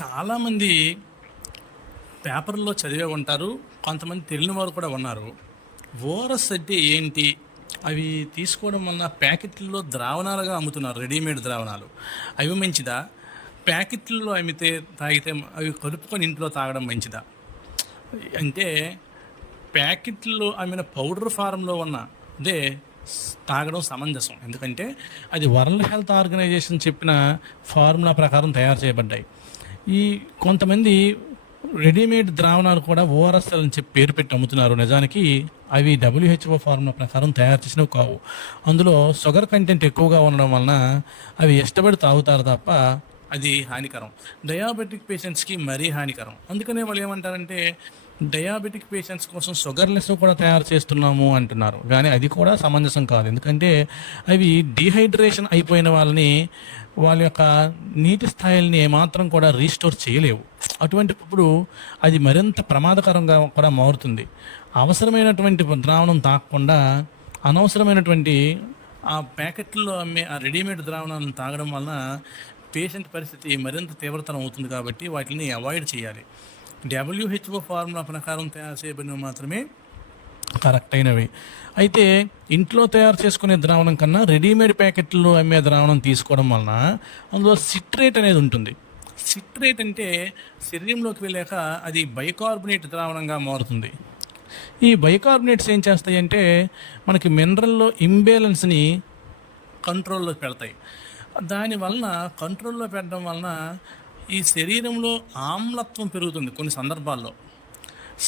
చాలామంది పేపర్‌లో చదివే ఉంటారు. కొంతమంది తెలియని వారు కూడా ఉన్నారు. ఓఆర్ఎస్ అంటే ఏంటి? అవి తీసుకోవడం వలన ప్యాకెట్‌ల్లో ద్రావణాలుగా అమ్ముతున్నారు. రెడీమేడ్ ద్రావణాలు. అవి మంచిదా? ప్యాకెట్‌ల్లో అమ్మితే తాగితే అవి కలుపుకొని ఇంట్లో తాగడం మంచిదా? అంటే ప్యాకెట్‌లో అమ్మిన పౌడర్ ఫార్మ్‌లో ఉన్న అదే తాగడం సమంజసం. ఎందుకంటే అది వరల్డ్ హెల్త్ ఆర్గనైజేషన్ చెప్పిన ఫార్ములా ప్రకారం తయారు చేయబడ్డాయి. ఈ కొంతమంది రెడీమేడ్ ద్రావణాలు కూడా ఓఆర్ఎస్ఎల్ అని చెప్పి పేరు పెట్టి అమ్ముతున్నారు. నిజానికి అవి డబ్ల్యూహెచ్ఓ ఫార్ములా ప్రకారం తయారు చేసినవి కావు. అందులో షుగర్ కంటెంట్ ఎక్కువగా ఉండడం వలన అవి ఇష్టపడి తాగుతారు తప్ప అది హానికరం. డయాబెటిక్ పేషెంట్స్‌కి మరీ హానికరం. అందుకనే వాళ్ళు ఏమంటారంటే డయాబెటిక్ పేషెంట్స్ కోసం షుగర్‌లెస్ కూడా తయారు చేస్తున్నాము అంటున్నారు. కానీ అది కూడా సమంజసం కాదు. ఎందుకంటే అవి డీహైడ్రేషన్ అయిపోయిన వాళ్ళని వాళ్ళ యొక్క నీటి స్థాయిల్ని ఏమాత్రం కూడా రీస్టోర్ చేయలేవు. అటువంటిప్పుడు అది మరింత ప్రమాదకరంగా కూడా మారుతుంది. అవసరమైనటువంటి ద్రావణం తాగకుండా అనవసరమైనటువంటి ఆ ప్యాకెట్‌ల్లో అమ్మే ఆ రెడీమేడ్ ద్రావణాలను తాగడం వలన పేషెంట్ పరిస్థితి మరింత తీవ్రతరం అవుతుంది కాబట్టి వాటిని అవాయిడ్ చేయాలి. డబ్ల్యూహెచ్ఓ ఫార్ములా ప్రకారం తయారు చేయబడినవి మాత్రమే కరెక్ట్ అయినవి. అయితే ఇంట్లో తయారు చేసుకునే ద్రావణం కన్నా రెడీమేడ్ ప్యాకెట్లో అమ్మే ద్రావణం తీసుకోవడం వలన అందులో సిట్రేట్ అనేది ఉంటుంది. సిట్రేట్ అంటే శరీరంలోకి వెళ్ళాక అది బైకార్బోనేట్ ద్రావణంగా మారుతుంది. ఈ బైకార్బోనేట్స్ ఏం చేస్తాయంటే మనకి మినరల్లో ఇంబ్యాలెన్స్ని కంట్రోల్లో పెడతాయి. దానివలన కంట్రోల్లో పెట్టడం వలన ఈ శరీరంలో ఆమ్లత్వం పెరుగుతుంది. కొన్ని సందర్భాల్లో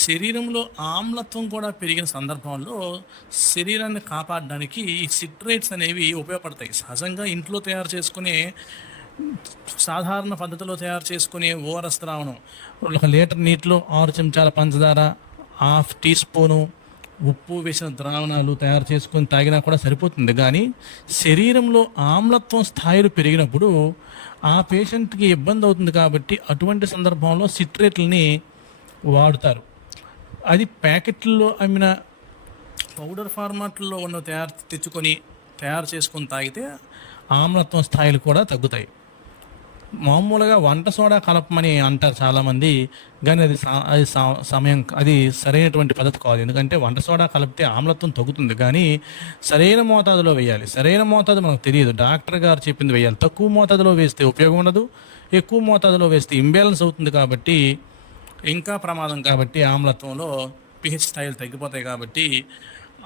శరీరంలో ఆమ్లత్వం కూడా పెరిగిన సందర్భంలో శరీరాన్ని కాపాడడానికి ఈ సిట్రేట్స్ అనేవి ఉపయోగపడతాయి. సహజంగా ఇంట్లో తయారు చేసుకునే సాధారణ పద్ధతిలో తయారు చేసుకునే ఓఆర్ఎస్ ద్రావణం 1 లీటర్ నీటిలో 6 చెంచాల పంచదార, హాఫ్ టీ స్పూను ఉప్పు వేసిన ద్రావణాలు తయారు చేసుకొని తాగినా కూడా సరిపోతుంది. కానీ శరీరంలో ఆమ్లత్వం స్థాయిలు పెరిగినప్పుడు ఆ పేషెంట్కి ఇబ్బంది అవుతుంది కాబట్టి అటువంటి సందర్భంలో సిట్రేట్లని వాడుతారు. అది ప్యాకెట్లో అమ్మిన పౌడర్ ఫార్మాట్లో ఉన్న తయారు చేసుకొని తాగితే ఆమ్లత్వం స్థాయిలు కూడా తగ్గుతాయి. మామూలుగా వంట సోడా కలపమని అంటారు చాలామంది. కానీ అది సరైనటువంటి పద్ధతి కాదు. ఎందుకంటే వంట సోడా కలిపితే ఆమ్లత్వం తగ్గుతుంది, కానీ సరైన మోతాదులో వేయాలి. సరైన మోతాదు మనకు తెలియదు. డాక్టర్ గారు చెప్పింది వేయాలి. తక్కువ మోతాదులో వేస్తే ఉపయోగం ఉండదు, ఎక్కువ మోతాదులో వేస్తే ఇంబ్యాలెన్స్ అవుతుంది. కాబట్టి ఇంకా ప్రమాదం. కాబట్టి ఆమ్లత్వంలో పిహెచ్ స్థాయిలు తగ్గిపోతాయి. కాబట్టి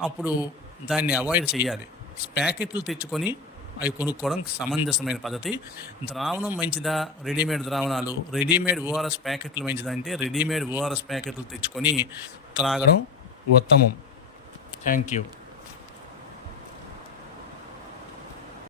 అప్పుడు దాన్ని అవాయిడ్ చేయాలి. ప్యాకెట్లు తెచ్చుకొని అవి కొనుక్కోవడం సమంజసమైన పద్ధతి. ద్రావణం మంచిదా? రెడీమేడ్ ద్రావణాలు, రెడీమేడ్ ఓఆర్ఎస్ ప్యాకెట్లు మంచిదా అంటే రెడీమేడ్ ఓఆర్ఎస్ ప్యాకెట్లు తెచ్చుకొని త్రాగడం ఉత్తమం. Thank you.